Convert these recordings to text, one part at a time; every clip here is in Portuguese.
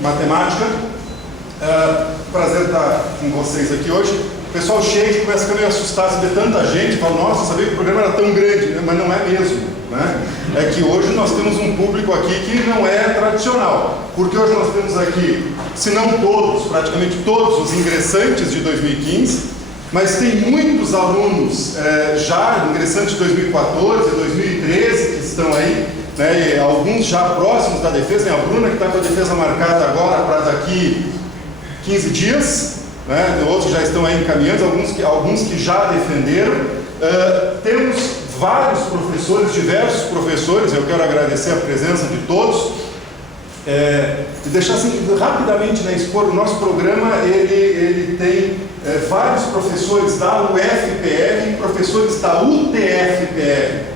Matemática. Prazer estar com vocês aqui hoje. O pessoal chega e começa a ficar meio assustado, se vê tanta gente, fala, nossa, sabia que o programa era tão grande, né? Mas não é mesmo, né? É que hoje nós temos um público aqui que não é tradicional, porque hoje nós temos aqui, se não todos, praticamente todos os ingressantes de 2015, mas tem muitos alunos já ingressantes de 2014, 2013 que estão aí, né, e alguns já próximos da defesa. Tem a Bruna que está com a defesa marcada agora para daqui 15 dias, né, outros já estão aí encaminhando, alguns que já defenderam. Temos vários professores, diversos professores. Eu quero agradecer a presença de todos e deixar assim rapidamente, né, expor o nosso programa. Ele tem vários professores da UFPR e professores da UTFPR.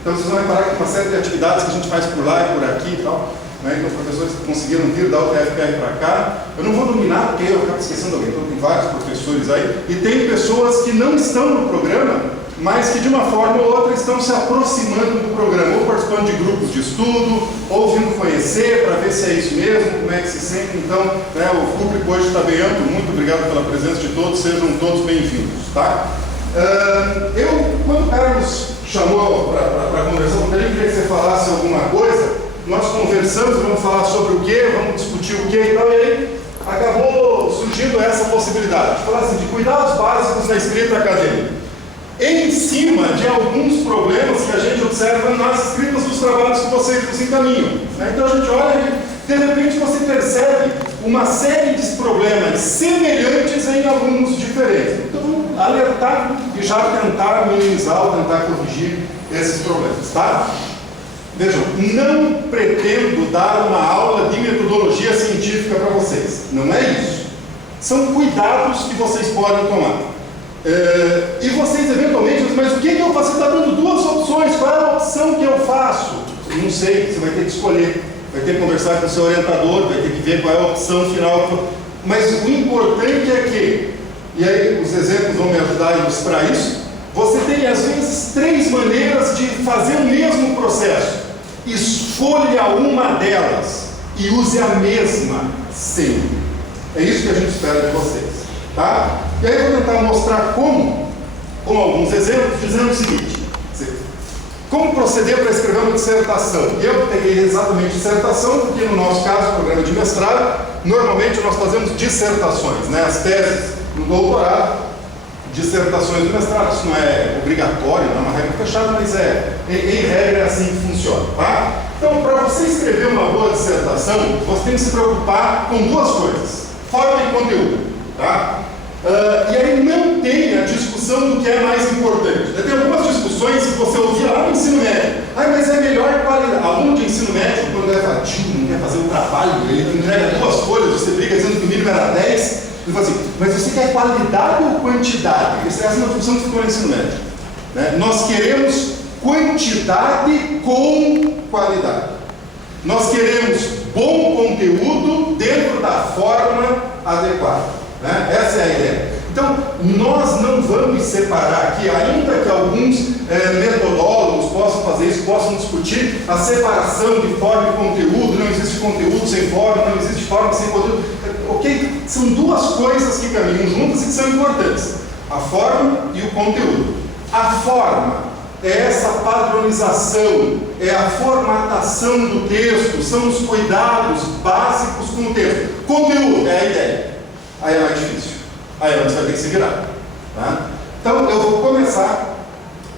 Então vocês vão reparar que tem uma série de atividades que a gente faz por lá e por aqui e tal, né? Então professores que conseguiram vir da UTFPR para cá. Eu não vou nominar porque eu acabo esquecendo alguém, então tem vários professores aí. E tem pessoas que não estão no programa, mas que de uma forma ou outra estão se aproximando do programa, ou participando de grupos de estudo, ou vindo conhecer para ver se é isso mesmo, como é que se sente. Então, né, o público hoje está bem amplo. Muito obrigado pela presença de todos, sejam todos bem-vindos, tá? Quando o cara nos chamou para conversar, porque ele queria que você falasse alguma coisa, nós conversamos, vamos falar sobre o quê, vamos discutir o quê e tal, e aí acabou surgindo essa possibilidade de falar assim, de cuidados básicos na escrita acadêmica, em cima de alguns problemas que a gente observa nas escritas dos trabalhos que vocês nos encaminham, né? Então a gente olha e de repente você percebe uma série de problemas semelhantes em alunos diferentes. Então vamos alertar e já tentar minimizar ou tentar corrigir esses problemas, tá? Vejam, não pretendo dar uma aula de metodologia científica para vocês, não é isso. São cuidados que vocês podem tomar. E vocês eventualmente dizem, mas o que eu faço? Você está dando duas opções, qual é a opção que eu faço? Eu não sei, você vai ter que escolher, vai ter que conversar com o seu orientador, vai ter que ver qual é a opção final. Mas o importante é que, e aí os exemplos vão me ajudar a ilustrar isso, você tem às vezes três maneiras de fazer o mesmo processo. Escolha uma delas e use a mesma sempre. É isso que a gente espera de vocês, tá? E aí eu vou tentar mostrar como, com alguns exemplos, dizendo o seguinte: como proceder para escrever uma dissertação. Eu peguei exatamente dissertação, porque no nosso caso, programa de mestrado, normalmente nós fazemos dissertações, né? As teses no doutorado, dissertações do mestrado. Isso não é obrigatório, não é uma regra fechada, mas em regra é assim que funciona, tá? Então, para você escrever uma boa dissertação, você tem que se preocupar com duas coisas: forma e conteúdo, tá? E aí não tem a discussão do que é mais importante. Tem algumas discussões que você ouvia lá no ensino médio. Mas é melhor qualidade. Aluno de ensino médio, quando é fatigo, não quer fazer o trabalho, ele entrega 2 folhas, você briga dizendo que o mínimo era 10. Ele fala assim, mas você quer qualidade ou quantidade? Essa é uma discussão que ficou no ensino médio, né? Nós queremos quantidade com qualidade. Nós queremos bom conteúdo dentro da forma adequada, né? Essa é a ideia. Então, nós não vamos separar aqui, ainda que alguns metodólogos possam fazer isso, possam discutir a separação de forma e conteúdo. Não existe conteúdo sem forma, não existe forma sem conteúdo. Ok? São duas coisas que caminham juntas e que são importantes: a forma e o conteúdo. A forma é essa padronização, é a formatação do texto, são os cuidados básicos com o texto. Conteúdo é a ideia. Aí é mais difícil. Aí você vai ter que se virar, tá? Então eu vou começar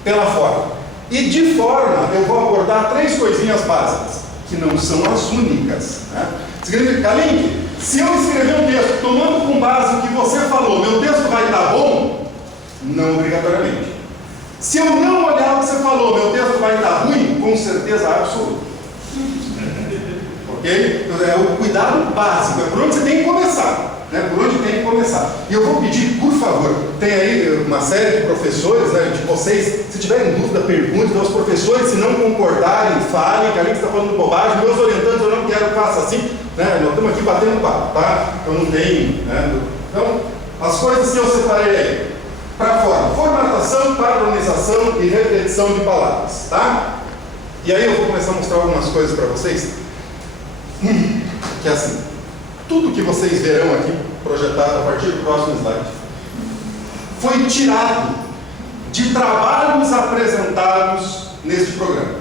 pela forma. E de forma eu vou abordar 3 coisinhas básicas, que não são as únicas, né? Significa, Link, se eu escrever um texto tomando com base o que você falou, meu texto vai estar bom? Não obrigatoriamente. Se eu não olhar o que você falou, meu texto vai estar ruim? Com certeza absoluta. Ok? Então, é o cuidado básico, é por onde você tem que começar, né? Por onde tem que começar. E eu vou pedir, por favor, tem aí uma série de professores, né, de vocês, se tiverem dúvida, perguntem aos professores. Se não concordarem, falem, que a gente está falando bobagem. Meus orientantes, eu não quero que faça assim, né? Nós estamos aqui batendo papo, tá? Então não tem, né? Então, as coisas que eu separei aí: para fora, formatação, padronização e repetição de palavras, tá? E aí eu vou começar a mostrar algumas coisas para vocês. que é assim, tudo que vocês verão aqui projetado a partir do próximo slide foi tirado de trabalhos apresentados neste programa.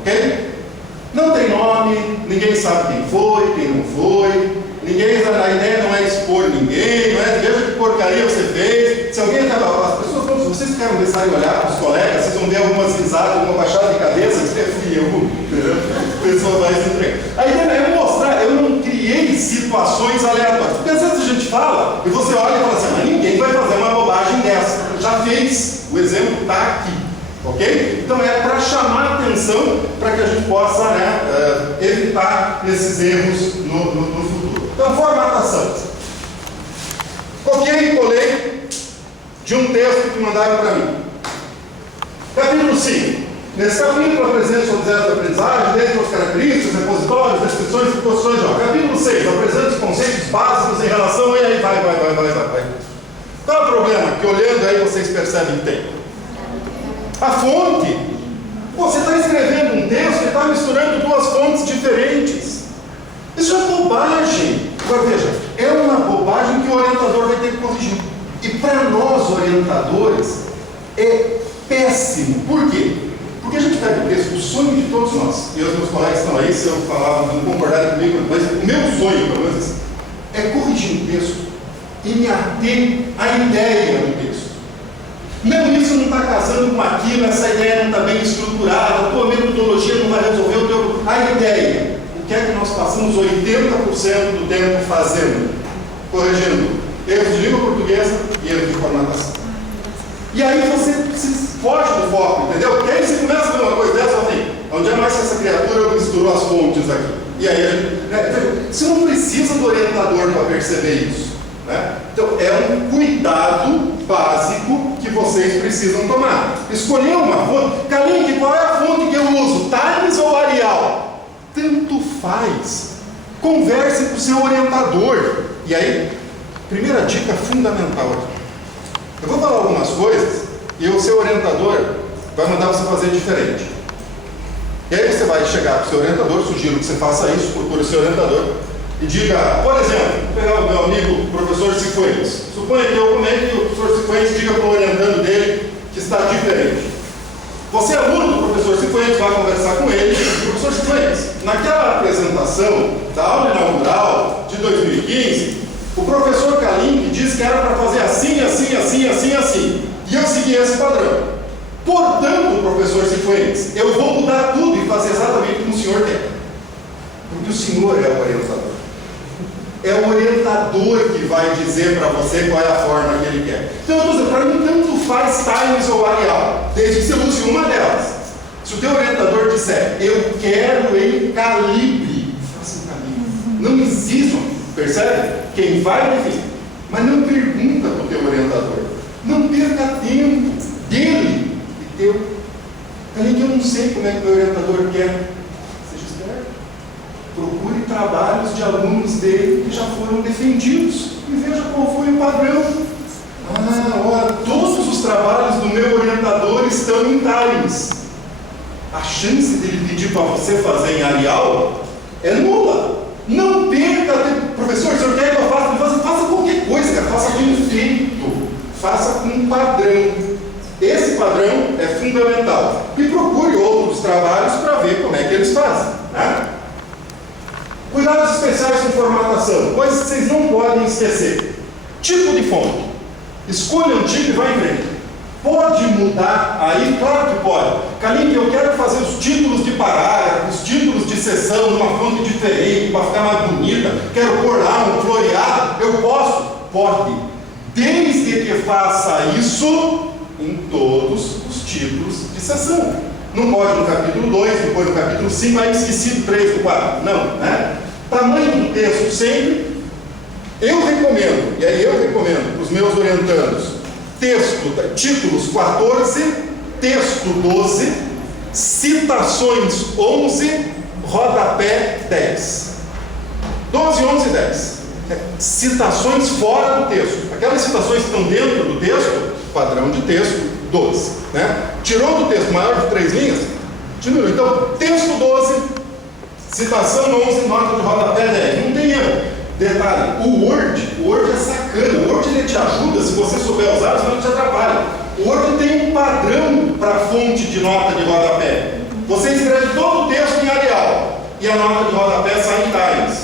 Ok? Não tem nome, ninguém sabe quem foi, quem não foi, ninguém, a ideia não é expor ninguém, não é veja que porcaria você fez. Se alguém, as pessoas, se vocês ficarem começarem a olhar para os colegas, vocês vão ver algumas risadas, alguma baixada de cabeça, isso é frio, a pessoa vai se entregar. A ideia é mostrar, eu não criei situações aleatórias, porque às vezes a gente fala, e você olha e fala assim, mas ninguém vai fazer uma bobagem dessa, já fez, o exemplo está aqui. Ok? Então é para chamar a atenção para que a gente possa, né, evitar esses erros no futuro. Então, formatação. Copiei e colei de um texto que mandaram para mim. Capítulo 5. Nesse capítulo apresenta os objetos de aprendizagem, dentre as características, repositórios, descrições e posições de aula. Capítulo 6. Apresenta os conceitos básicos em relação, e aí vai. Qual é o problema? Que olhando aí vocês percebem que tem. A fonte, você está escrevendo um texto e está misturando duas fontes diferentes. Isso é bobagem. Agora veja, é uma bobagem que o orientador vai ter que corrigir. E para nós, orientadores, é péssimo. Por quê? Porque a gente pega o texto, o sonho de todos nós, e os meus colegas estão aí, se eu falar, não concordarem comigo, mas o meu sonho, pelo menos, é corrigir um texto e me ater à ideia do texto. Não, isso não está casando com aquilo, essa ideia não está bem estruturada, a tua metodologia não vai resolver a ideia. O que é que nós passamos 80% do tempo fazendo? Corrigindo erros de língua portuguesa e erros de formatação. E aí você se foge do foco, entendeu? Porque aí você começa a ver uma coisa dessa, assim, onde é mais que essa criatura misturou as fontes aqui? E aí, você não precisa do orientador para perceber isso. Né? Então, é um cuidado básico que vocês precisam tomar. Escolher uma fonte. Kalink, qual é a fonte que eu uso? Times ou Arial? Tanto faz. Converse com o seu orientador. E aí, primeira dica fundamental aqui. Eu vou falar algumas coisas e o seu orientador vai mandar você fazer diferente. E aí você vai chegar para o seu orientador, sugiro que você faça isso, procure o seu orientador e diga, por exemplo, vou pegar o meu amigo professor Cifuentes. Suponha que eu comente que o professor Cifuentes diga para o orientando dele que está diferente. Você é aluno do professor Cifuentes, vai conversar com ele. Professor Cifuentes, naquela apresentação da aula inaugural de 2015, o professor Kalink disse que era para fazer assim. E eu segui esse padrão. Portanto, professor Cifuentes, eu vou mudar tudo e fazer exatamente como o senhor quer. Porque o senhor é o orientador. É o orientador que vai dizer para você qual é a forma que ele quer. Então, eu estou dizendo, para mim, tanto faz Times ou Arial, desde que você use uma delas. Se o teu orientador disser, eu quero em calibre, faça um calibre. Não existe, percebe? Quem vai definir. Mas não pergunta para o teu orientador. Não perca tempo dele e teu. Além que eu não sei como é que o meu orientador quer. Seja esperto. Procure trabalhos de alunos dele que já foram defendidos e veja qual foi o padrão. Olha, todos os trabalhos do meu orientador estão em Times. A chance dele pedir para você fazer em Arial é nula. Não perca tempo. Professor, o senhor quer que eu faça? Faça qualquer coisa, cara. Faça bem feito. Faça com um padrão. Esse padrão é fundamental. E procure outros trabalhos para ver como é que eles fazem. Né? Cuidados especiais com formatação. Coisas que vocês não podem esquecer. Tipo de fonte. Escolha um tipo e vá em frente. Pode mudar aí? Claro que pode. Kalink, eu quero fazer os títulos de parágrafo, os títulos de sessão numa fonte diferente, para ficar mais bonita. Quero pôr lá um floreado. Eu posso? Pode. Desde que faça isso em todos os títulos de sessão. Não pode no capítulo 2, depois no capítulo 5, aí esqueci do 3, do 4. Não, né? Tamanho do texto sempre. Eu recomendo, e aí eu recomendo para os meus orientandos, títulos 14, texto 12, citações 11, rodapé 10. 12, 11 e 10. Citações fora do texto. Aquelas citações que estão dentro do texto, padrão de texto 12. Né? Tirou do texto maior de 3 linhas, diminui. Então, texto 12, Citação 11, nota de rodapé 10. Não tem erro. Detalhe, o Word é sacana. O Word ele te ajuda, se você souber usar, senão ele te atrapalha. O Word tem um padrão para a fonte de nota de rodapé. Você escreve todo o texto em Arial e a nota de rodapé sai em Times.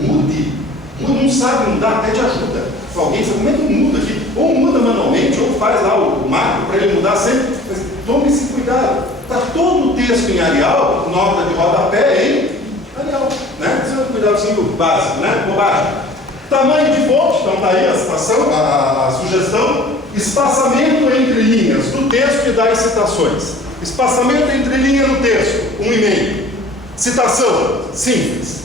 Mude. Não sabe mudar, pede ajuda. Se alguém sabe como é que muda aqui, ou muda manualmente, ou faz lá o macro para ele mudar sempre. Mas tome esse cuidado. Está todo o texto em Arial, nota de rodapé em Arial, né? Isso é um cuidadozinho básico, né? Bobagem. Tamanho de fonte, então está aí a citação, a sugestão. Espaçamento entre linhas do texto e das citações. Espaçamento entre linha no texto, 1,5. Citação, simples.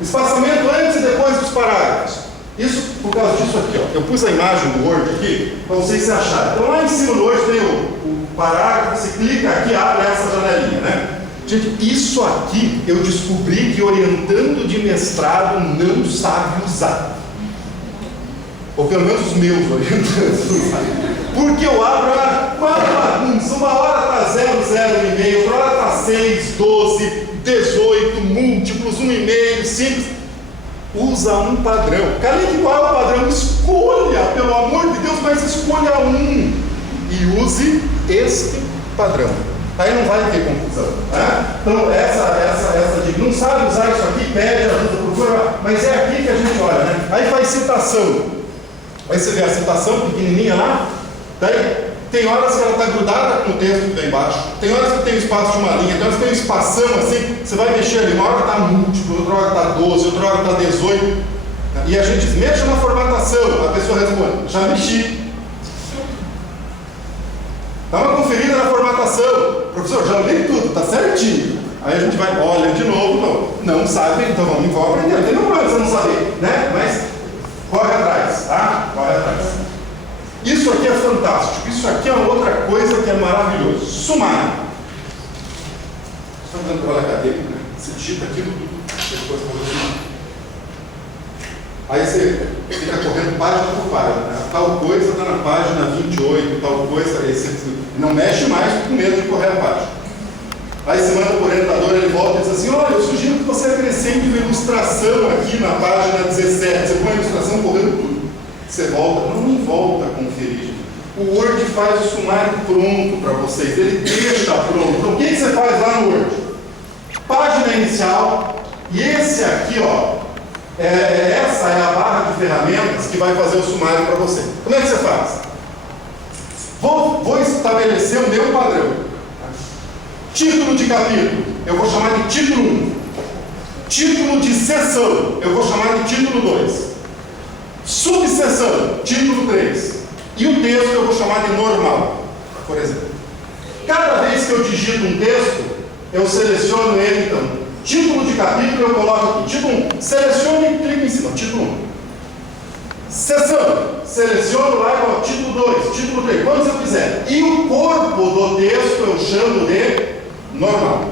Espaçamento antes e depois dos parágrafos. Isso por causa disso aqui, ó. Eu pus a imagem do Word aqui para vocês se acharem. Então lá em cima do Word tem o parágrafo, você clica aqui e abre essa janelinha, né? Gente, isso aqui eu descobri que orientando de mestrado não sabe usar. Ou pelo menos os meus orientandos não sabem. Porque eu abro uma bagunça, uma hora está 0, 0,5, outra hora está 6, 12, 18, múltiplos, 1,5, simples. Usa um padrão. Cadê qual é o padrão? Escolha, pelo amor de Deus, mas escolha um. E use este padrão. Aí não vai ter confusão. Né? Então, essa dica. Não sabe usar isso aqui, pede ajuda, procura, mas é aqui que a gente olha, né? Aí faz citação. Aí você vê a citação pequenininha lá. Daí, tem horas que ela está grudada no texto que está embaixo. Tem horas que tem o espaço de uma linha, tem horas que tem um espação assim. Você vai mexer ali, uma hora está múltiplo, outra hora está 12, outra hora está 18. E a gente diz, mexa na formatação. A pessoa responde, já mexi. Dá uma conferida na formatação. Professor, já li tudo, está certinho. Aí a gente vai, olha de novo, não sabe, então vamos aprender. Não tem problema você não saber, né? Mas corre atrás, tá? Corre atrás. Isso aqui é fantástico. Isso aqui é outra coisa que é maravilhoso. Sumário. Estou dando trabalho acadêmico, né? Você digita aquilo depois aí você fica correndo página por página, né? Tal coisa está na página 28, tal coisa, aí você não mexe mais com medo de correr a página. Aí você manda para o orientador, ele volta e diz assim, olha, eu sugiro que você acrescente uma ilustração aqui na página 17, você põe a ilustração correndo tudo. Você volta, não volta a conferir. O Word faz o sumário pronto para vocês, ele deixa pronto. Então o que você faz lá no Word? Página inicial, e esse aqui, ó, essa é a barra de ferramentas que vai fazer o sumário para você. Como é que você faz? Vou estabelecer o meu padrão. Título de capítulo, eu vou chamar de título 1. Título de seção, eu vou chamar de título 2. Subseção, título 3. E o texto eu vou chamar de normal, por exemplo. Cada vez que eu digito um texto, eu seleciono ele, então. Título de capítulo eu coloco aqui, título 1. Selecione e clique em cima, título 1. Seção, seleciono lá e coloco título 2, título 3, quando eu quiser. E o corpo do texto eu chamo de normal.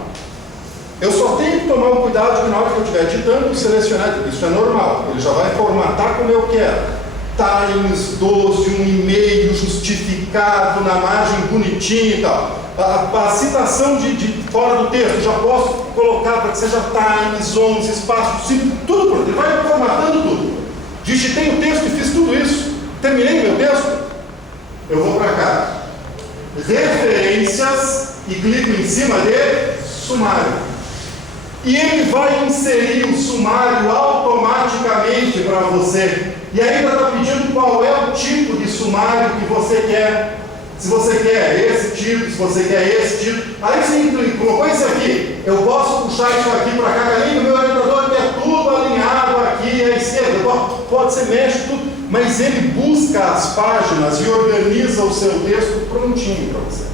Eu só tenho que tomar um cuidado de que na hora que eu estiver editando, selecionar, isso é normal, ele já vai formatar como eu quero. Times 12, 1,5, justificado, na margem bonitinho e tal. A citação de fora do texto, já posso colocar para que seja Times, 11, espaço, 5, tudo pronto. Ele vai formatando tudo. Digitei o texto e fiz tudo isso. Terminei meu texto. Eu vou para cá. Referências e clico em cima de sumário. E ele vai inserir o sumário automaticamente para você. E ainda está pedindo qual é o tipo de sumário que você quer. Se você quer esse tipo, se você quer esse tipo. Aí você colocou isso aqui. Eu posso puxar isso aqui para cá, ali no meu orientador quer tudo alinhado aqui à esquerda. Pode ser, mexe tudo. Mas ele busca as páginas e organiza o seu texto prontinho para você.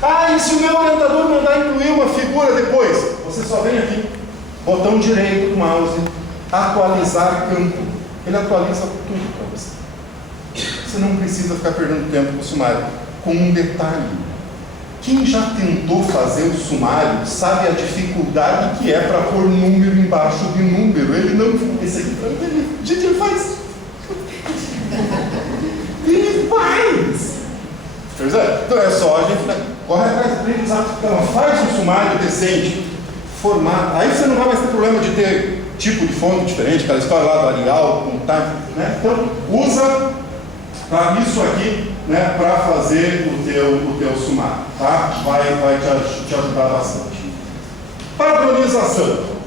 Ah, e se o meu orientador mandar incluir uma figura depois? Você só vem aqui, botão direito do mouse, atualizar campo. Ele atualiza tudo para você. Você não precisa ficar perdendo tempo com o sumário. Com um detalhe: quem já tentou fazer o sumário sabe a dificuldade que é para pôr número embaixo de número. Ele não. Esse aqui para mim, gente, ele faz. Ele faz! Então é só a gente corre atrás, então, faz um sumário decente, formato. Aí você não vai mais ter problema de ter tipo de fonte diferente, aquela história lá do Arial, com time, né? Então, usa isso aqui, né, para fazer o teu sumário, tá? Vai te ajudar bastante. Padronização.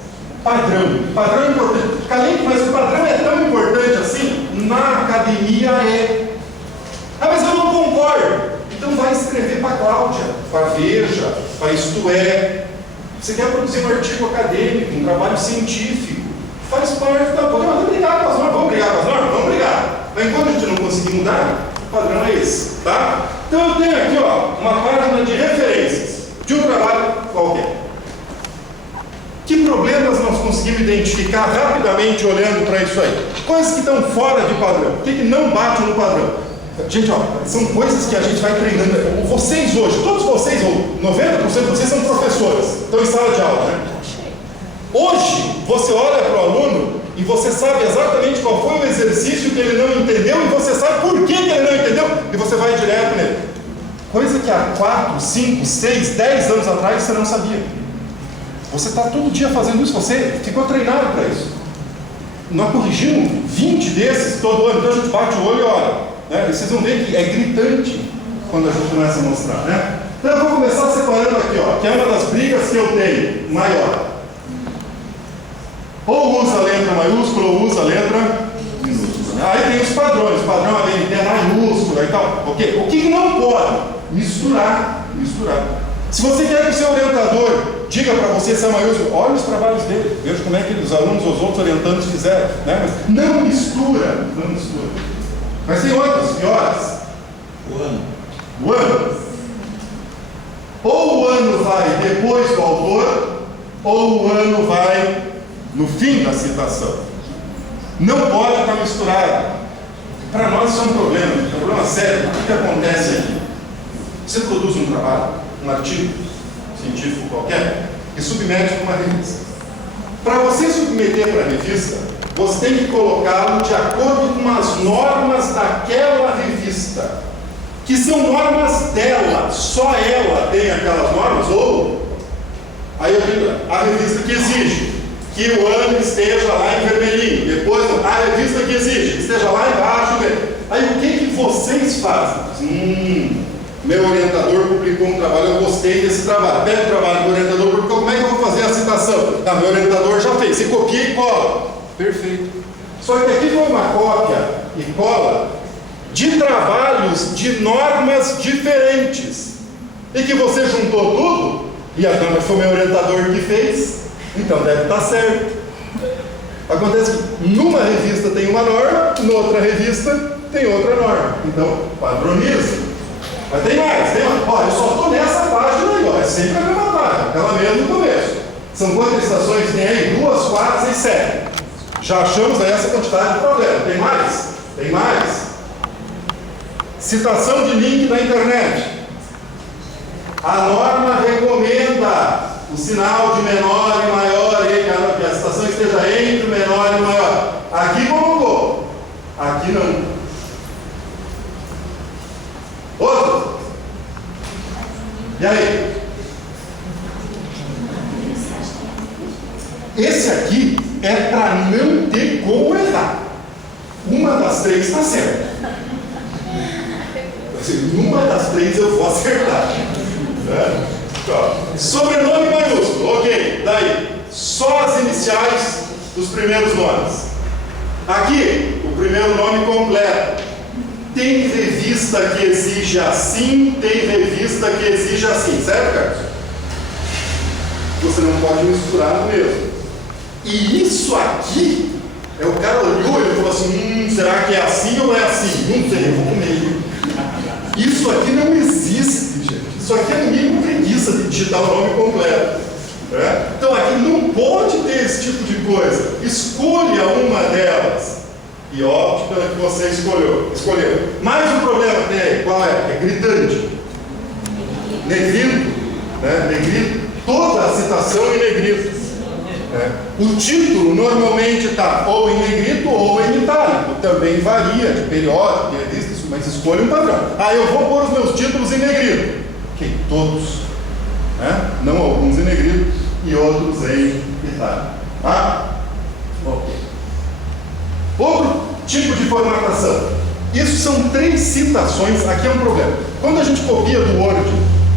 Padrão é importante. Mas o padrão é tão importante assim, na academia é. Ah, mas eu não concordo. Então vai escrever para a Cláudia, para a Veja, para Isto É. Você quer produzir um artigo acadêmico, um trabalho científico, faz parte da... Vamos brigar com as normas, vamos brigar. Mas enquanto a gente não conseguir mudar, o padrão é esse, tá? Então eu tenho aqui, ó, uma página de referências de um trabalho qualquer. Que problemas nós conseguimos identificar rapidamente olhando para isso aí? Coisas que estão fora de padrão. O que não bate no padrão? Gente, ó, são coisas que a gente vai treinando. Vocês hoje, todos vocês, ou 90% de vocês são professores, estão em sala de aula, né? Hoje, você olha para o aluno e você sabe exatamente qual foi o exercício que ele não entendeu e você sabe por que ele não entendeu e você vai direto nele. Coisa que há 4, 5, 6, 10 anos atrás você não sabia. Você está todo dia fazendo isso, você ficou treinado para isso. Nós corrigimos 20 desses todo ano, então a gente bate o olho e olha, né? E vocês vão ver que é gritante quando a gente começa a mostrar, né? Então eu vou começar separando aqui, ó, que é uma das brigas que eu tenho maior. Ou usa a letra maiúscula ou usa a letra minúscula, né? Aí tem os padrões, o padrão ABNT é maiúscula e tal. Okay. O que não pode? Misturar. Se você quer que o seu orientador diga para você se é maiúsculo, olha os trabalhos dele, veja como é que os alunos, os outros orientandos fizeram, né? Mas não mistura. Mas tem outras piores. O ano. Ou o ano vai depois do autor, ou o ano vai no fim da citação. Não pode estar misturado. Para nós isso é um problema sério. O que acontece aqui? Você produz um trabalho, um artigo científico qualquer, e submete para uma revista. Para você submeter para a revista, você tem que colocá-lo de acordo com as normas daquela revista, que são normas dela, só ela tem aquelas normas, ou aí eu digo, a revista que exige que o ano esteja lá em vermelhinho, depois a revista que exige que esteja lá embaixo, aí o que vocês fazem? Meu orientador publicou um trabalho, eu gostei desse trabalho. Pega o trabalho do orientador, porque como é que eu vou fazer a citação? Meu orientador já fez. Você copia e cola. Perfeito. Só que aqui foi uma cópia e cola de trabalhos de normas diferentes. E que você juntou tudo, e a norma foi meu orientador que fez, então deve estar certo. Acontece que numa revista tem uma norma, noutra revista tem outra norma. Então, padroniza. Mas tem mais. Olha, eu só estou nessa página aí, ó. É sempre a mesma página, aquela mesmo no começo. São quantas estações tem aí? 2, 4, 6, 7. Já achamos aí essa quantidade de problema. Tem mais? Tem mais. Citação de link na internet. A norma recomenda o sinal de menor e maior, que a citação esteja entre o menor e o maior. Aqui colocou. Aqui não. Outro? E aí? Esse aqui é para não ter como errar. Uma das 3 está certa. Numa das 3 eu vou acertar. Né? Sobrenome maiúsculo, ok. Daí, só as iniciais dos primeiros nomes. Aqui, o primeiro nome completo. Tem revista que exige assim, tem revista que exige assim, certo, Carlos? Você não pode misturar no mesmo. E isso aqui, o cara olhou e falou assim, será que é assim ou é assim? Não sei, eu vou comer. Isso aqui não existe, gente. Isso aqui é no mínimo preguiça de digitar o nome completo. Né? Então aqui não pode ter esse tipo de coisa. Escolha uma delas. E opte pela que você escolheu. Mas o problema tem aí, qual é? É gritante. Negrito. Né? Negrito. Toda a citação em negrito. O título normalmente está ou em negrito ou em itálico. Também varia de periódico, de revista, mas escolha um padrão. Eu vou pôr os meus títulos em negrito. Ok, todos. Não alguns em negrito. e outros em Itália. Tá? Ok. Outro tipo de formatação. Isso são 3 citações. Aqui é um problema. Quando a gente copia do Word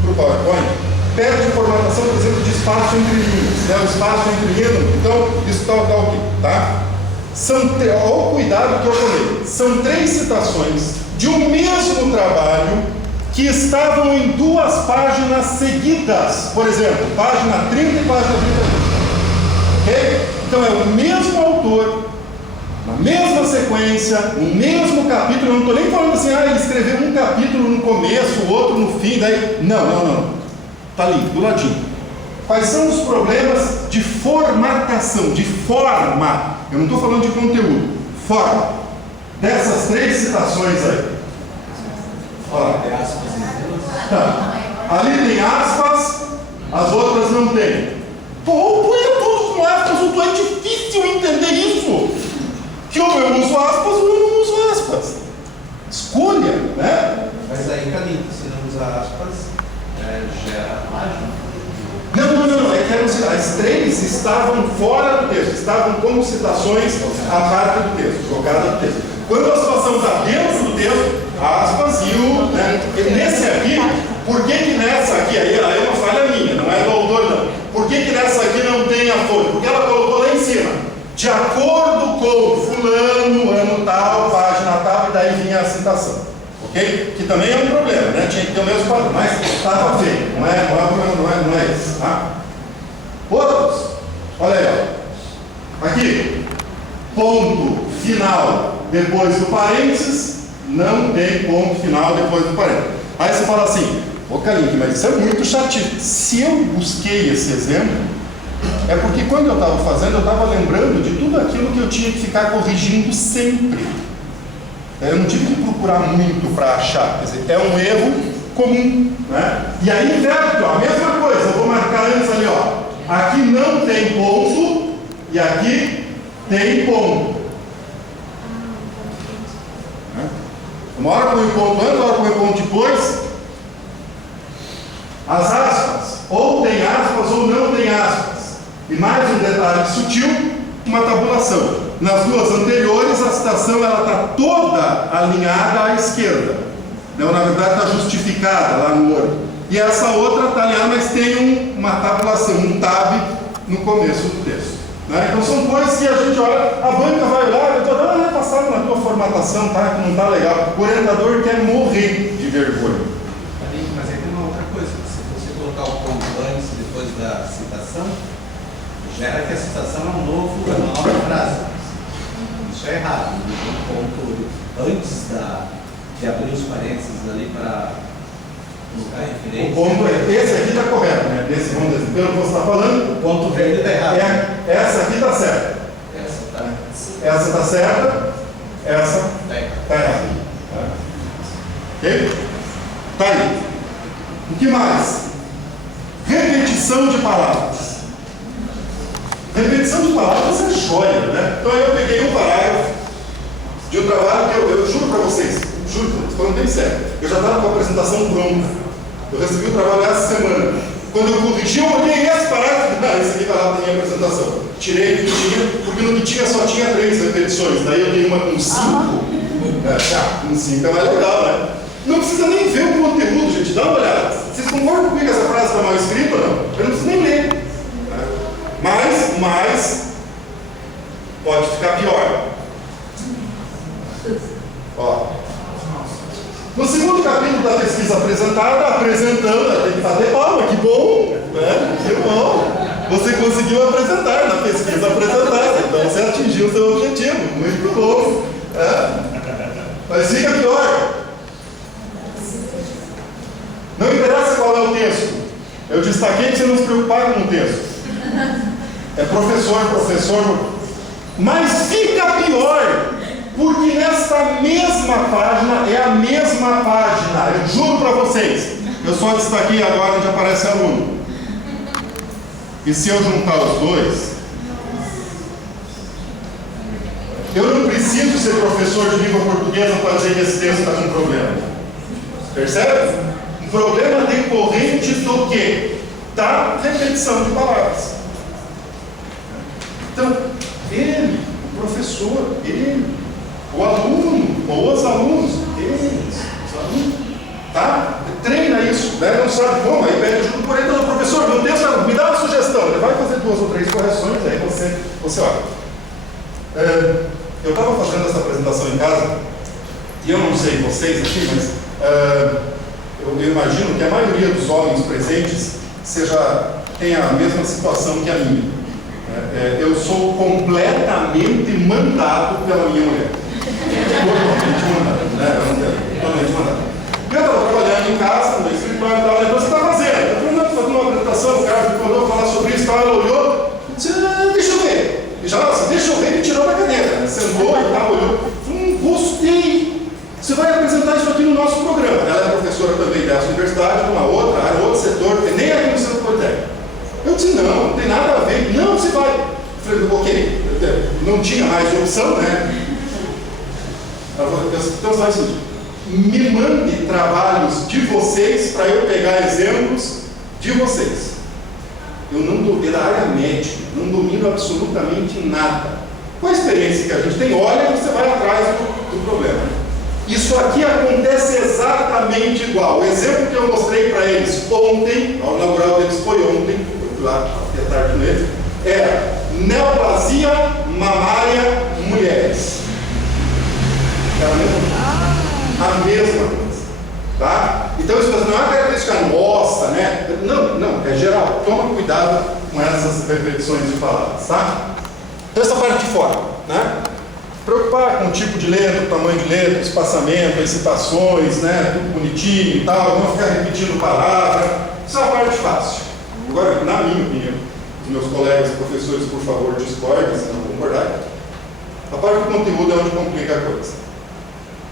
para o PowerPoint, perde formatação, por exemplo, de espaço entre linhas. Né? O espaço entre linhas, então isso está ok. Tá? Olha o cuidado que eu tomei. São 3 citações de um mesmo trabalho que estavam em 2 páginas seguidas. Por exemplo, página 30 e página 31. Ok? Então é o mesmo autor, na mesma sequência, no mesmo capítulo. Eu não estou nem falando assim, ele escreveu um capítulo no começo, o outro no fim, daí. Não. Está ali, do ladinho. Quais são os problemas de formatação, de forma? Eu não estou falando de conteúdo, forma. Dessas 3 citações aí. Olha. Tá. Ali tem aspas, as outras não tem. Pô, põe tudo com aspas, é difícil entender isso. Que ou eu uso aspas ou eu não uso aspas. Escolha, né? Mas aí, Calito, se não usar aspas, gera página. Não. É que as 3 estavam fora do texto, estavam como citações à parte do texto, jogadas no texto. Quando a situação está dentro do texto, aspas e o. Né? Nesse aqui, por que nessa aqui, aí é uma falha minha, não é do autor não. Por que nessa aqui não tem a folha? Porque ela colocou lá em cima. De acordo com fulano, ano tal, página tal, e daí vinha a citação. Ok? Que também é um problema, né? Tinha que ter o mesmo padrão, mas estava feio. Não é isso, tá? Outros. Olha aí, ó. Aqui. Ponto final depois do parênteses. Não tem ponto final depois do parênteses. Aí você fala assim, Calink, mas isso é muito chatinho. Se eu busquei esse exemplo, é porque quando eu estava fazendo, eu estava lembrando de tudo aquilo que eu tinha que ficar corrigindo sempre. Eu não tive que procurar muito para achar. Quer dizer, é um erro comum. Né? E aí, inverto, a mesma coisa. Eu vou marcar antes ali, ó. Aqui não tem ponto e aqui tem ponto. Uma hora põe o ponto antes, uma hora põe o ponto depois. As aspas, ou tem aspas ou não tem aspas. E mais um detalhe sutil, uma tabulação. Nas 2 anteriores, a citação está toda alinhada à esquerda. Não, na verdade, está justificada lá no Word. E essa outra está alinhada, mas tem uma tabulação, um tab no começo do texto. Né? Então são coisas que a gente olha, a banca vai olhar, eu estou dando passado na tua formatação, tá? Que não está legal. O orientador quer morrer de vergonha. Mas aí tem uma outra coisa, se você colocar o ponto antes e depois da citação, gera que a citação é uma nova frase. Isso é errado. Um ponto antes de abrir os parênteses ali para colocar referência. O ponto esse aqui está correto, né? Esse ponto, pelo que você está falando, o ponto verde está errado. Essa aqui está certa. Essa está certa. Essa está errada. Ok? Está aí. O que mais? Repetição de palavras. Repetição de palavras é joia, né? Então eu peguei um parágrafo de um trabalho que eu juro para vocês, juro, estou falando bem sério, eu já estava com a apresentação pronta. Eu recebi o trabalho essa semana. Quando eu corrigi, eu olhei esse parágrafo, esse aqui está lá na minha apresentação. Tirei o que tinha, porque no que tinha só tinha 3 repetições, daí eu dei uma com 5. Com 5 é mais legal, né? Não precisa nem ver o conteúdo, gente, dá uma olhada. Vocês concordam comigo que essa frase está mal escrita ou não? Eu não preciso nem ler. Mas pode ficar pior. Ó. No segundo capítulo da pesquisa apresentando, tem que fazer palma, que bom, né? Que bom. Você conseguiu apresentar na pesquisa apresentada, então você atingiu o seu objetivo, muito bom. Mas fica pior. Não interessa qual é o texto. Eu destaquei que você não se preocupar com o texto. É professor. Mas fica pior, porque nesta mesma página é a mesma página. Eu juro para vocês. Eu só destaquei agora onde aparece aluno. E se eu juntar os dois, eu não preciso ser professor de língua portuguesa para dizer que esse texto está com problema. Percebe? Um problema decorrente do quê? da repetição de palavras. Então, ele, o professor, ele, o aluno, ou os alunos, eles, os alunos, tá? Treina isso, né? Não sabe como, aí pede ajuda por ele, então, professor, meu Deus, me dá uma sugestão. Ele vai fazer 2 ou 3 correções, aí você olha. Eu estava fazendo essa apresentação em casa, e eu não sei vocês aqui, mas eu imagino que a maioria dos homens presentes tenha a mesma situação que a minha. Eu sou completamente mandado pela minha mulher. Totalmente mandado, né? Totalmente mandado. Eu estava trabalhando em casa, no escritório, e tal, o que você está fazendo? Eu estou fazendo uma apresentação, o cara me mandou falar sobre isso, ela olhou, disse, deixa eu ver. E já, assim, deixa eu ver, me tirou da cadeira. Sentou e tal, olhou, gostei. Você vai apresentar isso aqui no nosso programa. Ela é professora também dessa universidade, numa outra área, outro setor, nem aqui no Centro Politécnico. Eu disse, não tem nada a ver. Não, você vai. Eu falei, ok, não tinha mais opção, né? Ela falou, então você vai seguir. Me mande trabalhos de vocês para eu pegar exemplos de vocês. Eu não domino da área médica, não domino absolutamente nada. Com a experiência que a gente tem, olha, você vai atrás do problema. Isso aqui acontece exatamente igual. O exemplo que eu mostrei para eles ontem, a aula inaugural deles foi ontem, eu fui lá até tarde com eles, era neoplasia mamária mulheres. A mesma coisa. Tá? Então isso não é uma característica nossa, né? Não, é geral. Toma cuidado com essas repetições de palavras, tá? Então essa parte de fora, né? Preocupar com o tipo de letra, o tamanho de letra, espaçamento, as citações, né? Tudo bonitinho e tal, não ficar repetindo palavra. Isso é uma parte fácil. Agora, na minha opinião, os meus colegas e professores, por favor, discordem, se não concordar. A parte do conteúdo é onde complica a coisa.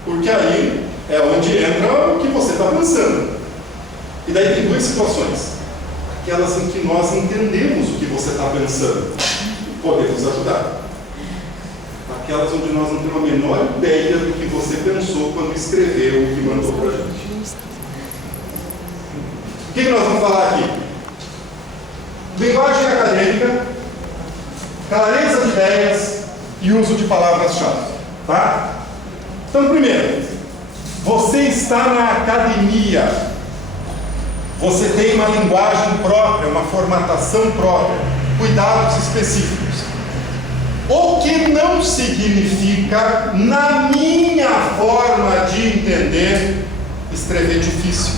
Porque aí é onde entra o que você está pensando. E daí tem 2 situações. Aquelas em que nós entendemos o que você está pensando e podemos ajudar. Aquelas onde nós não temos a menor ideia do que você pensou quando escreveu o que mandou para a gente. O que nós vamos falar aqui? Linguagem acadêmica, clareza de ideias e uso de palavras-chave. Tá? Então, primeiro, você está na academia. Você tem uma linguagem própria, uma formatação própria, cuidados específicos. O que não significa, na minha forma de entender, escrever difícil.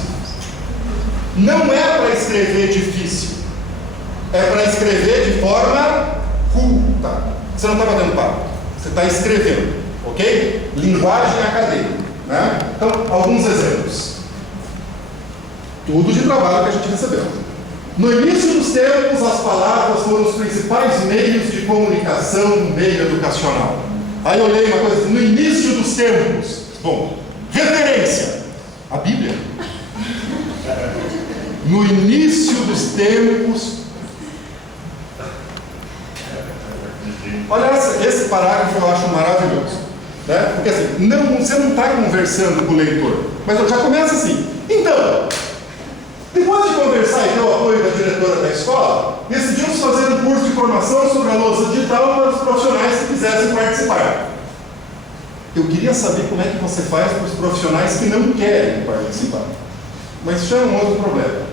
Não é para escrever difícil. É para escrever de forma culta. Você não está batendo papo. Você está escrevendo. Ok? Linguagem acadêmica. Né? Então, alguns exemplos. Tudo de trabalho que a gente recebeu. No início dos tempos, as palavras foram os principais meios de comunicação no meio educacional. Aí eu leio uma coisa, no início dos tempos. Bom, referência. A Bíblia. No início dos tempos. Olha, esse parágrafo eu acho maravilhoso. Né? Porque assim, você não está conversando com o leitor, mas já começa assim. Então, depois de conversar e ter o apoio da diretora da escola, decidimos fazer um curso de formação sobre a lousa digital para os profissionais que quisessem participar. Eu queria saber como é que você faz para os profissionais que não querem participar. Mas isso já é um outro problema.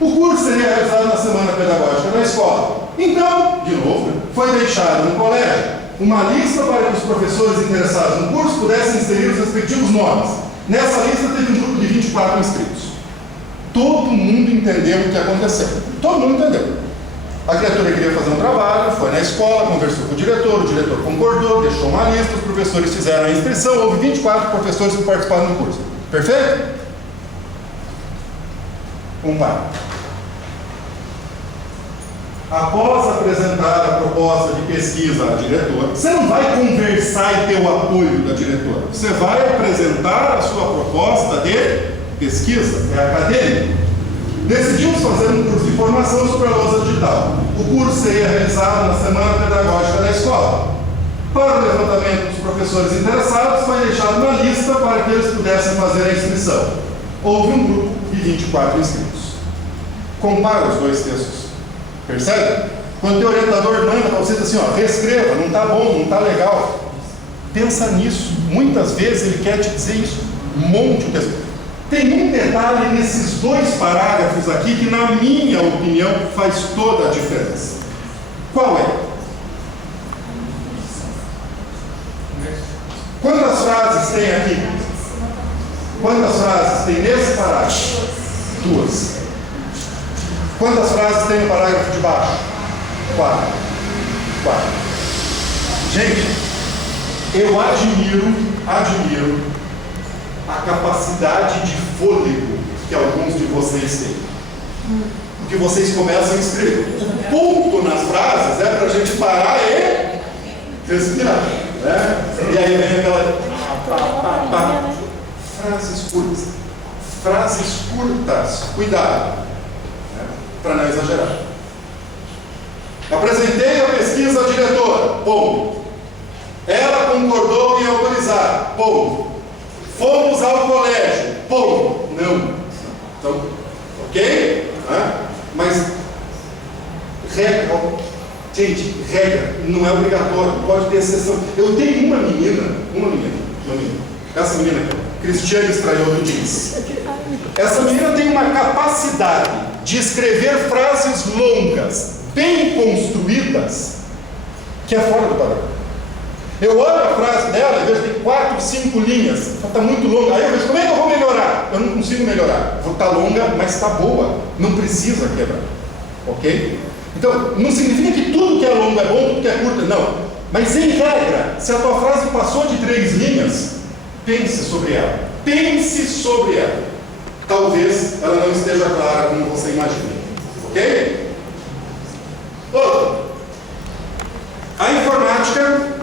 O curso seria realizado na semana pedagógica da escola. Então, de novo, foi deixado no colégio uma lista para que os professores interessados no curso pudessem inserir os respectivos nomes. Nessa lista teve um grupo de 24 inscritos. Todo mundo entendeu o que aconteceu. Todo mundo entendeu. A criatura queria fazer um trabalho, foi na escola, conversou com o diretor concordou, deixou uma lista, os professores fizeram a inscrição, houve 24 professores que participaram do curso. Perfeito? Compare. Após apresentar a proposta de pesquisa à diretora, você não vai conversar e ter o apoio da diretora. Você vai apresentar a sua proposta de pesquisa, é acadêmica. Decidimos fazer um curso de formação sobre a lousa digital. O curso seria realizado na semana pedagógica da escola. Para o levantamento dos professores interessados, foi deixado uma lista para que eles pudessem fazer a inscrição. Houve um grupo de 24 inscritos. Compara os dois textos. Percebe? Quando o teu orientador manda para você dizer assim, ó, reescreva, não está bom, não está legal. Pensa nisso. Muitas vezes ele quer te dizer isso. Um monte de texto. Tem um detalhe nesses dois parágrafos aqui que, na minha opinião, faz toda a diferença. Qual é? Quantas frases tem aqui? Quantas frases tem nesse parágrafo? 2. Quantas frases tem no parágrafo de baixo? 4. Gente, eu admiro a capacidade de fôlego que alguns de vocês têm. Porque vocês começam a escrever. O ponto nas frases é para a gente parar e respirar. Né? E aí vem aquela... Frases curtas. Frases curtas. Cuidado. Né? Para não exagerar. Apresentei a pesquisa à diretora. Ponto. Ela concordou em autorizar. Ponto. Fomos ao colégio. Ponto. Não. Então, ok? Mas regra, gente, regra não é obrigatório, pode ter exceção. Eu tenho uma menina. Essa menina aqui, Cristiane Straiolo diz. Essa menina tem uma capacidade de escrever frases longas, bem construídas, que é fora do padrão. Eu olho a frase dela e vejo que tem 4, 5 linhas, está muito longa. Aí eu vejo, como é que eu vou melhorar? Eu não consigo melhorar. Está longa, mas está boa. Não precisa quebrar. Ok? Então, não significa que tudo que é longo é bom, tudo que é curto não. Mas em regra, se a tua frase passou de 3 linhas, pense sobre ela. Pense sobre ela. Talvez ela não esteja clara como você imagina. Ok? Outro. A informática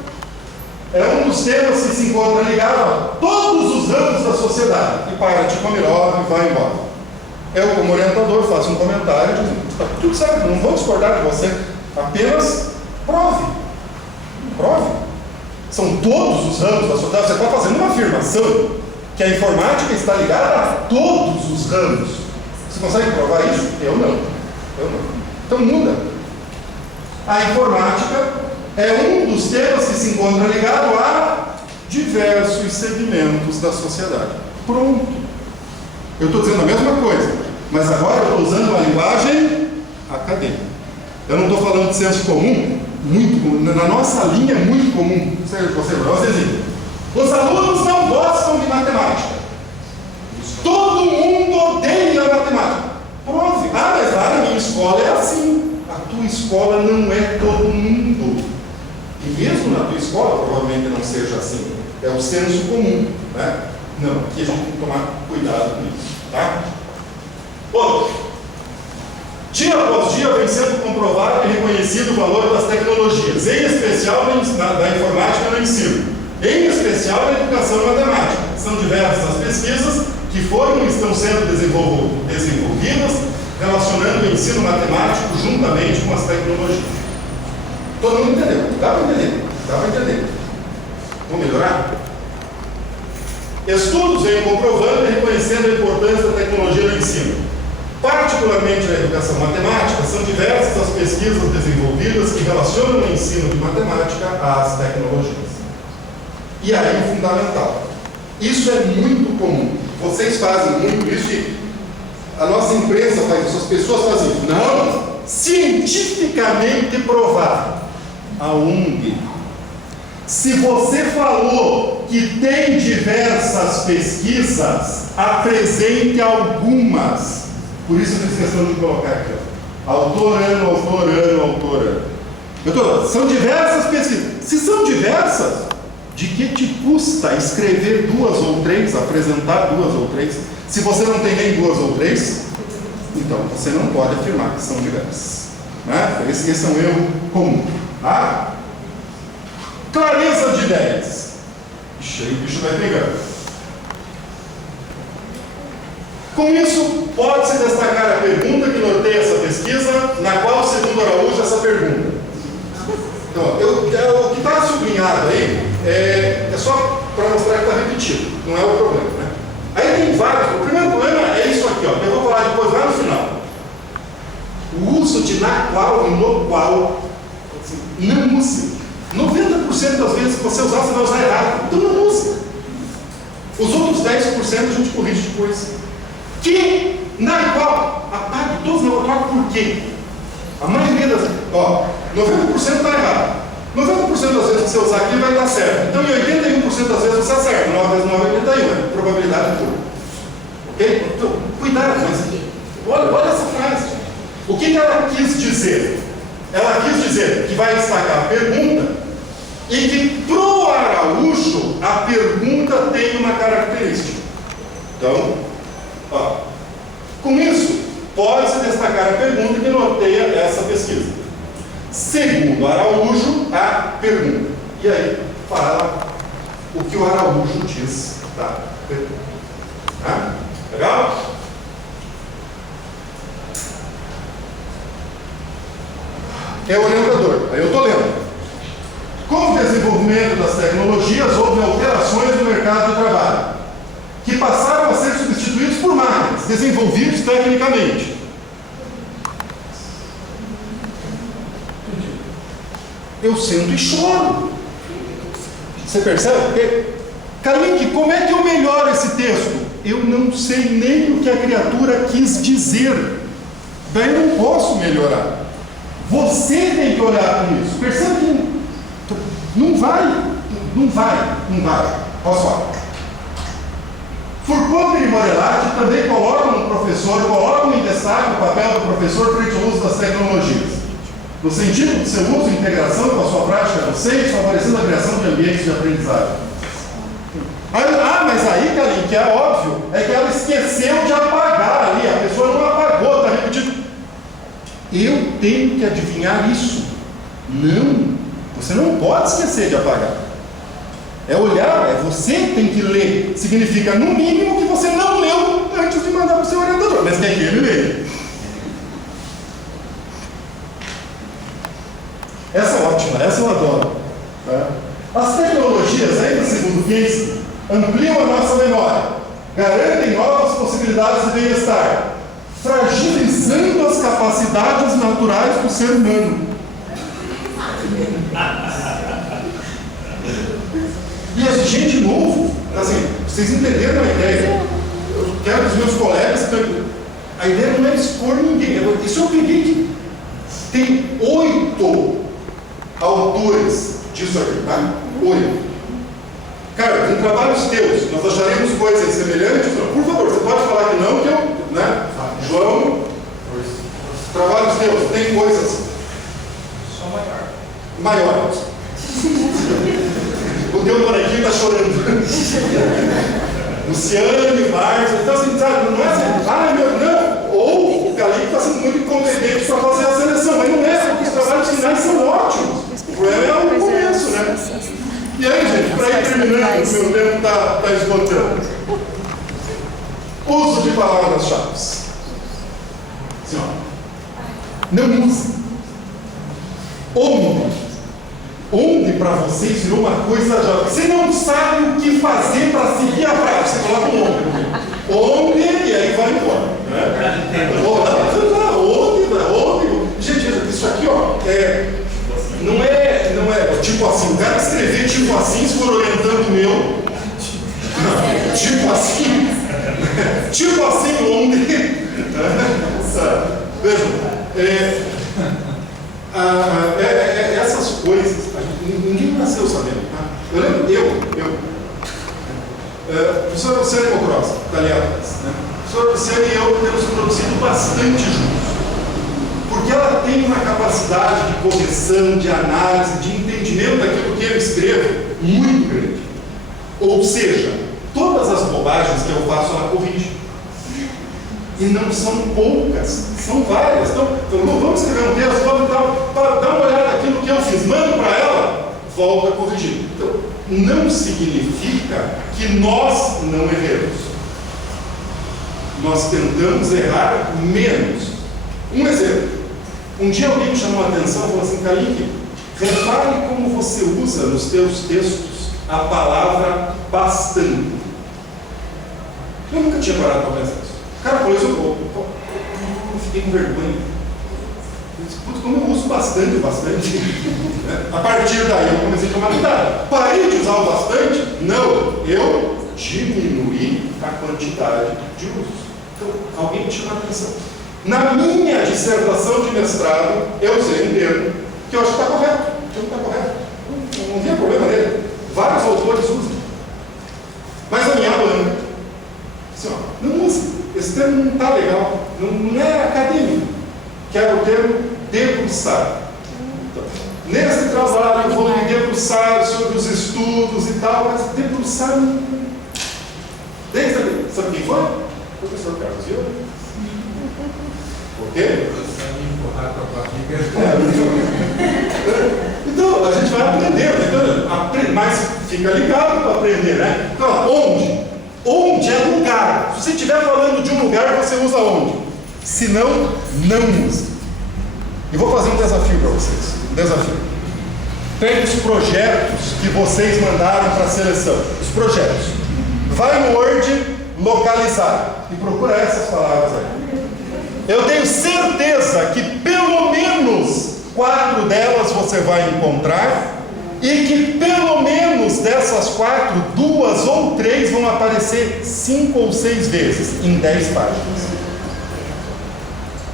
é um dos temas que se encontra ligado a todos os ramos da sociedade. E para de comer e vai embora. Eu, como orientador, faço um comentário dizendo, está tudo certo, não vou discordar de você, apenas prove. Prove. São todos os ramos da sociedade. Você está fazendo uma afirmação que a informática está ligada a todos os ramos. Você consegue provar isso? Eu não. Então muda. A informática é um dos temas que se encontra ligado a diversos segmentos da sociedade. Pronto. Eu estou dizendo a mesma coisa, mas agora eu estou usando uma linguagem acadêmica. Eu não estou falando de senso comum, muito comum. Na nossa linha é muito comum. Os alunos não gostam de matemática. Todo mundo odeia matemática. Prove. Mas lá na minha escola é assim. A tua escola não é todo mundo. E mesmo na tua escola, provavelmente não seja assim. É o senso comum, né? Não, aqui a gente tem que tomar cuidado com isso, tá? Outro. Dia após dia vem sendo comprovado e reconhecido o valor das tecnologias, em especial da informática no ensino, em especial na educação matemática. São diversas as pesquisas que foram e estão sendo desenvolvidas relacionando o ensino matemático juntamente com as tecnologias. Todo mundo entendeu? Dá para entender? Dá para entender. Vamos melhorar? Estudos vêm comprovando e reconhecendo a importância da tecnologia no ensino. Particularmente na educação matemática, são diversas as pesquisas desenvolvidas que relacionam o ensino de matemática às tecnologias. E aí o fundamental. Isso é muito comum. Vocês fazem muito isso e a nossa imprensa faz isso, as pessoas fazem isso. Não, cientificamente provado. Aonde? Se você falou que tem diversas pesquisas, apresente algumas. Por isso eu fiz questão de colocar aqui. Autorando. São diversas pesquisas. Se são diversas, de que te custa escrever 2 ou 3, apresentar 2 ou 3? Se você não tem nem 2 ou 3, então você não pode afirmar que são diversas. Né? Esse é um erro comum. Tá? Clareza de ideias. Ixi, aí o bicho vai pegando. Com isso, pode-se destacar a pergunta que norteia essa pesquisa, na qual, segundo Araújo, essa pergunta. Então, o que está sublinhado aí é só para mostrar que está repetido, não é o problema, né? Aí tem vários. O primeiro problema é isso aqui, ó, que eu vou falar depois lá no final. uso de na qual e no qual, assim, não use. 90% das vezes que você usar, você vai usar errado. Então não use. Os outros 10% a gente corrige depois. Que, na e qual, apague todos na qual, por quê? A maioria das... 90% está errado. 90% das vezes que você usar aqui vai dar certo. Então, em 81% das vezes você acerta. 9 vezes 9 é 81. É probabilidade pura. Ok? Então, cuidado. Mas olha essa frase. O que ela quis dizer? Ela quis dizer que vai destacar a pergunta e que pro Araújo a pergunta tem uma característica. Então, com isso, pode-se destacar a pergunta que norteia essa pesquisa. Segundo Araújo, a pergunta. E aí, fala o que o Araújo diz da pergunta. Tá? Legal? É o orientador. Aí eu estou lendo. Com o desenvolvimento das tecnologias, houve alterações no mercado de trabalho, que passaram a ser substituídos por máquinas, desenvolvidos tecnicamente. Eu sento e choro. Você percebe? Kalik, como é que eu melhoro esse texto? Eu não sei nem o que a criatura quis dizer. Daí eu não posso melhorar. Você tem que olhar para isso. Percebe que não vai. Posso falar? Foucault e Morellat também colocam em destaque o papel do professor frente ao uso das tecnologias, no sentido de seu uso e integração com a sua prática docente, favorecendo a criação de ambientes de aprendizagem. Mas aí, Kalik, que é óbvio, é que ela esqueceu de apagar ali, a pessoa não apagou, está repetindo. Eu tenho que adivinhar isso. Não, você não pode esquecer de apagar. É olhar, é você que tem que ler. Significa, no mínimo, que você não leu antes de mandar para o seu orientador, mas quer que ele leia. Essa é ótima, essa eu adoro. Tá? As tecnologias, ainda segundo Keynes, ampliam a nossa memória, garantem novas possibilidades de bem-estar, fragilizando as capacidades naturais do ser humano. E a gente, de novo, assim, vocês entenderam a ideia? Eu quero que os meus colegas, a ideia não é expor ninguém. Isso eu peguei que tem 8 autores disso aqui, tá? 8. Cara, em trabalhos teus, nós acharemos coisas semelhantes? Por favor, você pode falar que não, que eu, né? João, trabalhos teus, tem coisas? Só maior. Maiores. O teu bonequinho está chorando. Luciane, Marcos, então assim, sabe, não é assim, não. Ou o Kalik está sendo muito incompetente para fazer a seleção, mas não é, porque os trabalhos finais são ótimos. O problema é o começo, né? E aí, gente, para ir terminando, o meu tempo está esgotando. Uso de palavras-chave. Assim, não use. Onde para vocês virou uma coisa já. Você não sabe o que fazer para seguir a frase. Você coloca onde, e aí vai embora. Né? Onde. Gente, isso aqui, não é tipo assim. O cara escrever tipo assim, se for orientando o meu. Não, tipo assim. Tipo assim, onde. Vejam. Essas coisas, ninguém nasceu sabendo. Tá? Eu lembro, a professora Luciane Mocrosa, está ali atrás. Né? A professora Luciane e eu temos produzido bastante juntos, porque ela tem uma capacidade de correção, de análise, de entendimento daquilo que eu escrevo muito grande. Ou seja, todas as bobagens que eu faço ela corrige. E não são poucas, são várias. Então vamos escrever um texto, vamos dar uma olhada naquilo que eu fiz, mando para ela, volta a corrigir. Então, não significa que nós não erremos. Nós tentamos errar menos. Um exemplo. Um dia alguém me chamou a atenção e falou assim, Kalik, repare como você usa nos teus textos a palavra bastante. Eu nunca tinha parado para pensar isso. Cara, por isso eu fiquei com vergonha. Eu disse, putz, como eu uso bastante. Né? A partir daí eu comecei a tomar cuidado. Parei de usar o bastante? Não, eu diminuí a quantidade de usos. Então, alguém me chama a atenção. Na minha dissertação de mestrado, eu usei um termo que eu acho que está correto. Que não está correto. Não havia problema nele. Vários autores usam. Mas a minha banca, assim, ó, não usa. Esse termo não está legal. Não é acadêmico. Que era o termo debruçar. Então, nesse trabalho eu vou me debruçar sobre os estudos e tal, mas debruçar não. Desde ali. Sabe quem foi? O professor Carlos Vila. Por quê? Então, a gente vai aprendendo, mas fica ligado para aprender, né? Então, onde? Onde é lugar. Se você estiver falando de um lugar, você usa onde? Se não, não usa. E vou fazer um desafio para vocês. Um desafio. Tem os projetos que vocês mandaram para a seleção. Os projetos. Vai no Word, localizar. E procura essas palavras aí. Eu tenho certeza que pelo menos 4 delas você vai encontrar. E que pelo menos dessas 4, 2 ou 3 vão aparecer 5 ou 6 vezes em 10 páginas.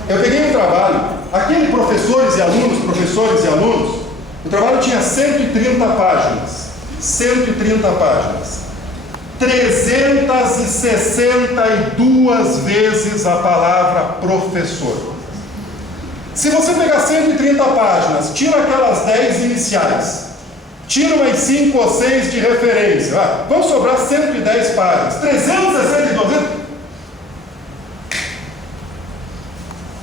Eu peguei um trabalho, aquele professores e alunos, o trabalho tinha 130 páginas. 130 páginas. 362 vezes a palavra professor. Se você pegar 130 páginas, tira aquelas 10 iniciais, tira umas 5 ou 6 de referência, vão sobrar 110 páginas. 362 vezes.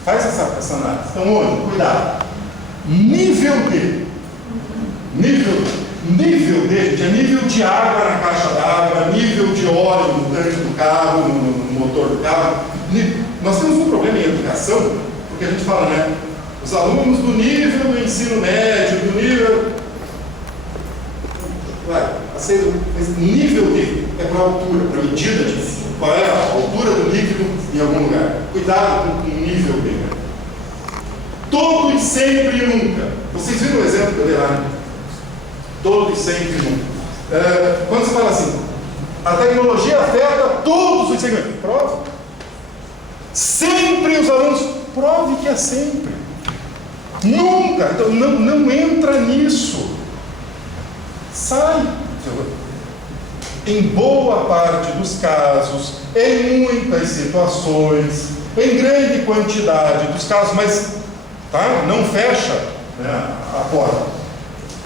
Faz essa análise. Então hoje, cuidado. Nível D, gente, é nível de água na caixa d'água, nível de óleo no tanque do carro, no motor do carro. Nós temos um problema em educação, porque a gente fala, né? Os alunos do nível do ensino médio, do nível. Esse nível D é para altura, para medida de qual é a altura do líquido em algum lugar. Cuidado com o nível D. Né? Todo e sempre e nunca. Vocês viram o exemplo que eu dei lá, né? Todo e sempre e nunca. Quando você fala assim, a tecnologia afeta todos os segmentos. Prove. Sempre os alunos, prove que é sempre. Nunca. Então não entra nisso. Sai. Em boa parte dos casos, em muitas situações, em grande quantidade dos casos, mas não fecha, né, a porta.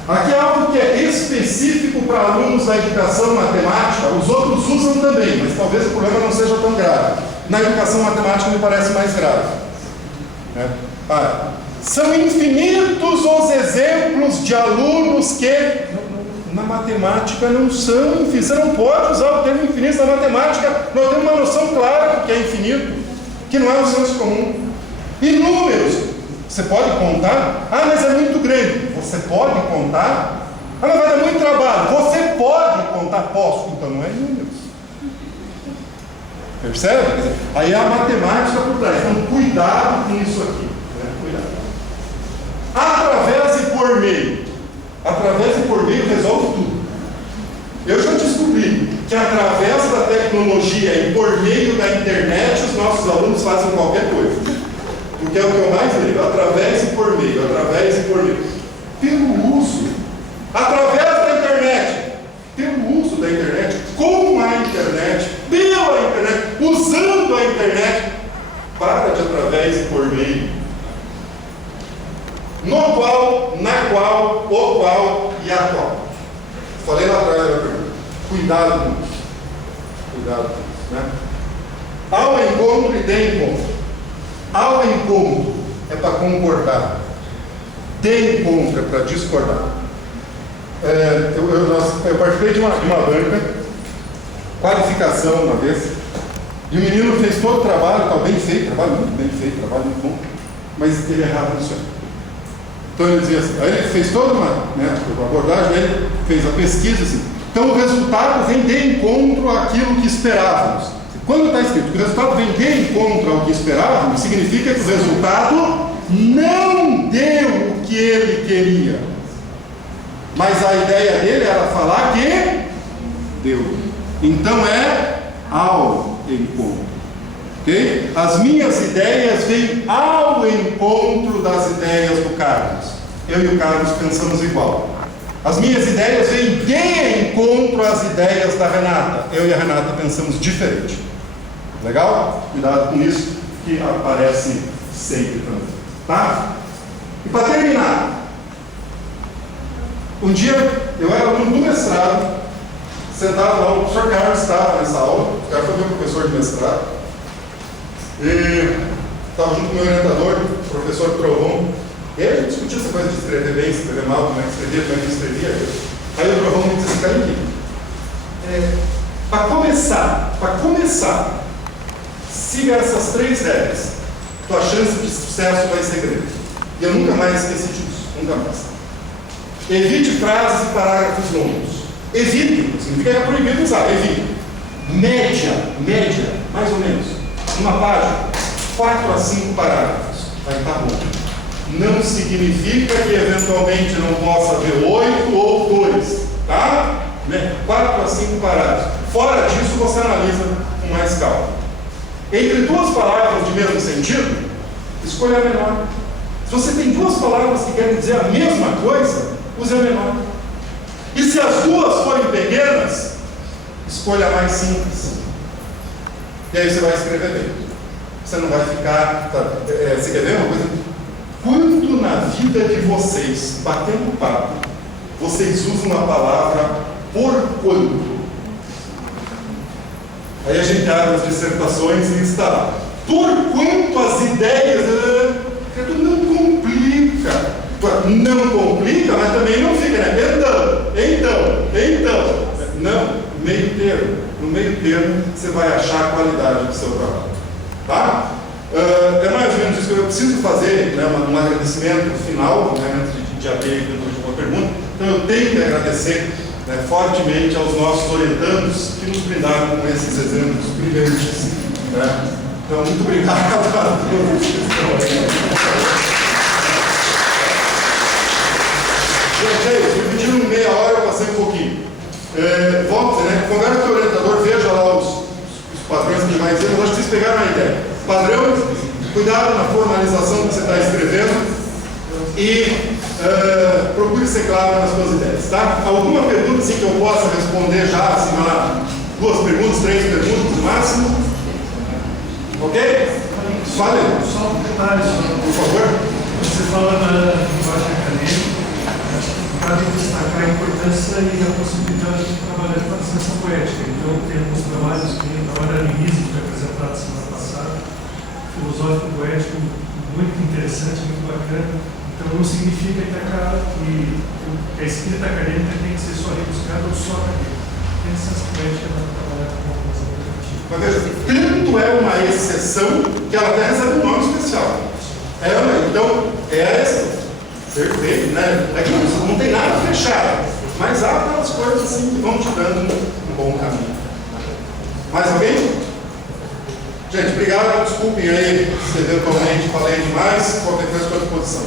Aqui é algo que é específico para alunos da educação matemática, os outros usam também, mas talvez o problema não seja tão grave. Na educação matemática me parece mais grave. Né? São infinitos os exemplos de alunos que na matemática não são infinitos. Você não pode usar o termo infinito na matemática. Nós temos uma noção clara do que é infinito, que não é o senso comum. E números, você pode contar? Mas é muito grande. Você pode contar? Mas vai dar muito trabalho. Você pode contar? Posso. Então não é números. Percebe? Aí é a matemática por trás. Então cuidado com isso aqui. Né? Cuidado. Através e por meio. Através e por meio resolve tudo. Eu já descobri que através da tecnologia e por meio da internet os nossos alunos fazem qualquer coisa. Porque é o que eu mais vejo. Através e por meio. Através e por meio. Pelo uso. Através da internet. Pelo uso da internet. Com a internet. Pela internet. Usando a internet. Para de através e por meio. No qual, na qual, o qual e a qual. Falei lá atrás da pergunta. Cuidado com isso. Cuidado com isso, né? Ao encontro e de encontro. Ao encontro é para concordar. De encontro é para discordar. Eu participei de uma banca, qualificação uma vez, e o menino fez todo o trabalho, está bem feito, trabalho muito bem feito, trabalho muito bom, mas ele errava no sonho. Então ele dizia assim, aí ele fez toda uma abordagem, ele fez a pesquisa assim, então o resultado vem de encontro àquilo que esperávamos. Quando está escrito que o resultado vem de encontro ao que esperávamos, significa que o resultado não deu o que ele queria, mas a ideia dele era falar que deu. Então é ao encontro. Okay? As minhas ideias vêm ao encontro das ideias do Carlos. Eu e o Carlos pensamos igual. As minhas ideias vêm de encontro às ideias da Renata. Eu e a Renata pensamos diferente. Legal? Cuidado com isso, que aparece sempre também. Tá? E para terminar, um dia eu era aluno do mestrado, sentado lá, o professor Carlos estava nessa aula, o cara foi meu professor de mestrado, e estava junto com o meu orientador, o professor Trovão, e aí a gente discutiu essa coisa de escrever bem, escrever mal, como é que escrevia, como é que não escrevia. Aí o Trovão me disse assim, cara, para começar, siga essas 3 regras, tua chance de sucesso vai ser grande. E eu nunca mais esqueci disso, nunca mais. Evite frases e parágrafos longos. Evite, significa que é proibido usar, evite. Média, mais ou menos, uma página, 4 a 5 parágrafos. Aí tá bom. Não significa que eventualmente não possa haver 8 ou 2, tá? 4 a 5 parágrafos. Fora disso, você analisa com mais calma. Entre 2 palavras de mesmo sentido, escolha a menor. Se você tem 2 palavras que querem dizer a mesma coisa, use a menor. E se as 2 forem pequenas, escolha a mais simples. E aí você vai escrever bem. Você não vai ficar... você quer ver uma coisa? Quando na vida de vocês, batendo papo, vocês usam a palavra por quanto? Aí a gente abre as dissertações e está. Por quanto as ideias... não complica. Não complica, mas também não fica, né? Então. Não, meio termo. No meio termo, você vai achar a qualidade do seu trabalho. Tá? É mais ou menos isso que eu preciso fazer, né, um agradecimento final, né, antes de abrir depois de uma pergunta. Então eu tenho que agradecer, né, fortemente aos nossos orientandos que nos brindaram com esses exemplos brilhantes. Né? Então, muito obrigado a todos que estão aí. Gente, me pediram meia hora, eu passei um pouquinho. Vamos dizer, né? Conversa com o orientador, veja lá os padrões que ele vai dizer, mas acho que vocês pegaram a ideia. Padrão, cuidado na formalização que você está escrevendo e procure ser claro nas suas ideias, tá? Alguma pergunta assim, que eu possa responder já, assim, lá, 2 perguntas, 3 perguntas no máximo? Ok? Fale. Só um detalhe, por favor. Você fala da linguagem acadêmica, cabe destacar a importância e a possibilidade de trabalhar com a ciência poética. Então, temos trabalhos que o trabalho da Denise, que foi apresentado semana passada, filosófico poético, muito interessante, muito bacana. Então, não significa que a escrita acadêmica tem que ser só rebuscada ou só acadêmica. Tem ciência poética para trabalhar com uma coisa alternativa. Mas veja, tanto é uma exceção que ela até recebe um nome especial. Então, é a exceção. Perfeito, né? Aqui não tem nada fechado, mas há aquelas coisas assim que vão te dando um bom caminho. Mais alguém? Gente, obrigado, desculpem aí se eventualmente falei demais, qualquer coisa estou à disposição.